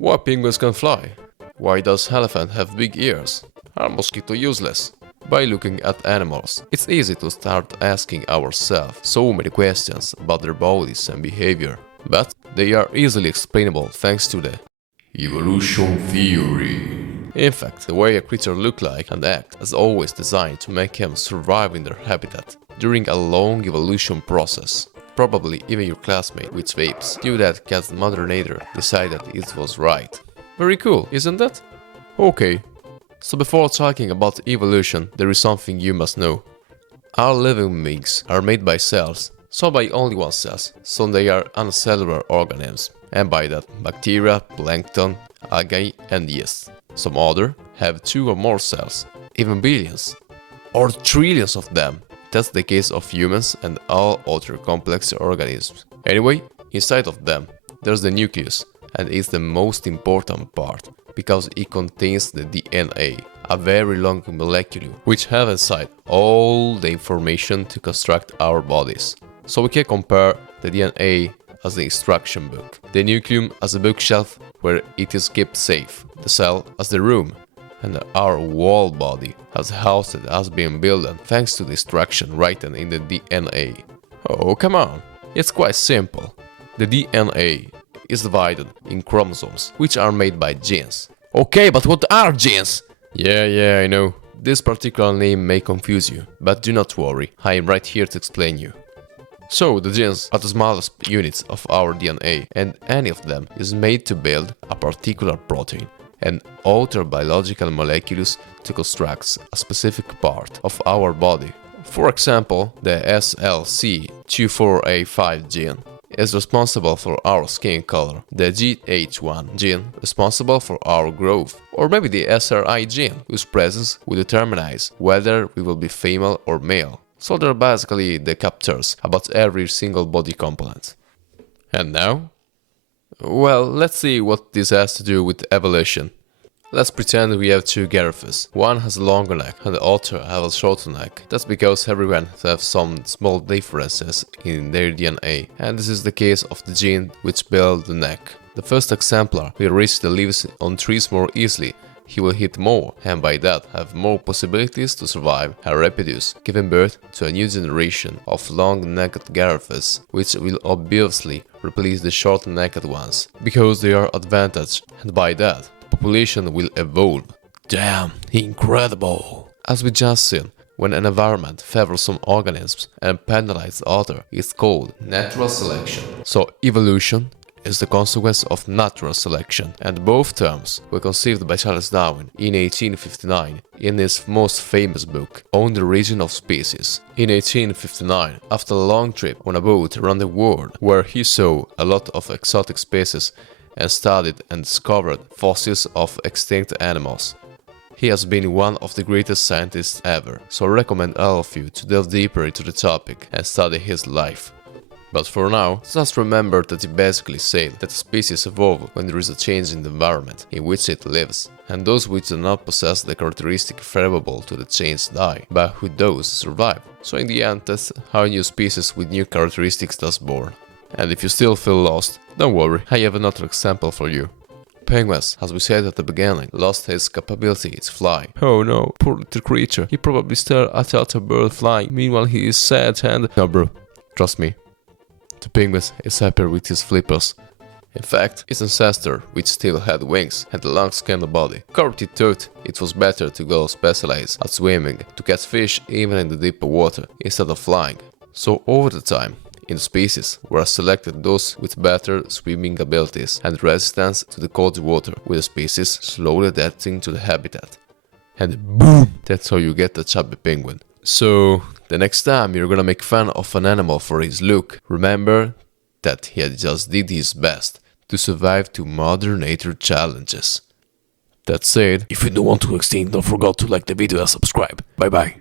Why penguins can fly? Why does elephant have big ears? Are mosquito useless? By looking at animals, it's easy to start asking ourselves so many questions about their bodies and behavior, but they are easily explainable thanks to the evolution theory. In fact, the way a creature look like and act is always designed to make him survive in their habitat during a long evolution process. Probably even your classmate with vapes knew that because Mother Nature decided it was right. Very cool, isn't that? Okay, so before talking about evolution, there is something you must know. All living beings are made by cells, some by only one cell, so they are unicellular organisms, and by that bacteria, plankton, algae and yeast. Some other have 2 or more cells, even billions, or trillions of them. That's the case of humans and all other complex organisms. Anyway, inside of them, there's the nucleus, and it's the most important part, because it contains the DNA, a very long molecule, which have inside all the information to construct our bodies. So we can compare the DNA as the instruction book, the nucleus as a bookshelf where it is kept safe, the cell as the room, and our whole body as a house that has been built thanks to the instruction written in the DNA. Oh, come on, it's quite simple. The DNA is divided in chromosomes, which are made by genes. Okay, but what are genes? Yeah, I know. This particular name may confuse you, but do not worry, I am right here to explain you. So, the genes are the smallest units of our DNA, and any of them is made to build a particular protein and other biological molecules to construct a specific part of our body. For example, the SLC24A5 gene is responsible for our skin color, the GH1 gene responsible for our growth, or maybe the SRI gene whose presence will determine whether we will be female or male. So they're basically the captors about every single body component. And now? Well, let's see what this has to do with evolution. Let's pretend we have 2 giraffes. One has a longer neck and the other has a shorter neck. That's because everyone has some small differences in their DNA, and this is the case of the gene which builds the neck. The first exemplar will reach the leaves on trees more easily. He will hit more, and by that have more possibilities to survive and reproduce, giving birth to a new generation of long-necked giraffes, which will obviously replace the short-necked ones, because they are advantaged, and by that, the population will evolve. Damn, incredible! As we just seen, when an environment favors some organisms and penalizes others, it's called natural selection. So evolution is the consequence of natural selection, and both terms were conceived by Charles Darwin in 1859 in his most famous book, On the Origin of Species. In 1859, after a long trip on a boat around the world, where he saw a lot of exotic species and studied and discovered fossils of extinct animals, he has been one of the greatest scientists ever, so I recommend all of you to delve deeper into the topic and study his life. But for now, just remember that he basically said that species evolve when there is a change in the environment in which it lives, and those which do not possess the characteristic favorable to the change die, but who does survive. So in the end, that's how a new species with new characteristics does born. And if you still feel lost, don't worry, I have another example for you. Penguins, as we said at the beginning, lost his capability to fly. Oh no, poor little creature, he probably stared at the other bird flying, meanwhile he is sad and... No bro, trust me. The penguin is happy with his flippers. In fact, his ancestor, which still had wings, had a long-skinned body. Corky thought it was better to go specialize at swimming, to catch fish even in the deeper water, instead of flying. So over the time, in the species were selected those with better swimming abilities and resistance to the cold water, with the species slowly adapting to the habitat. And boom! That's how you get a chubby penguin. So, the next time you're gonna make fun of an animal for his look, remember that he had just did his best to survive to Mother Nature challenges. That said, if you don't want to extinct, don't forget to like the video and subscribe. Bye bye.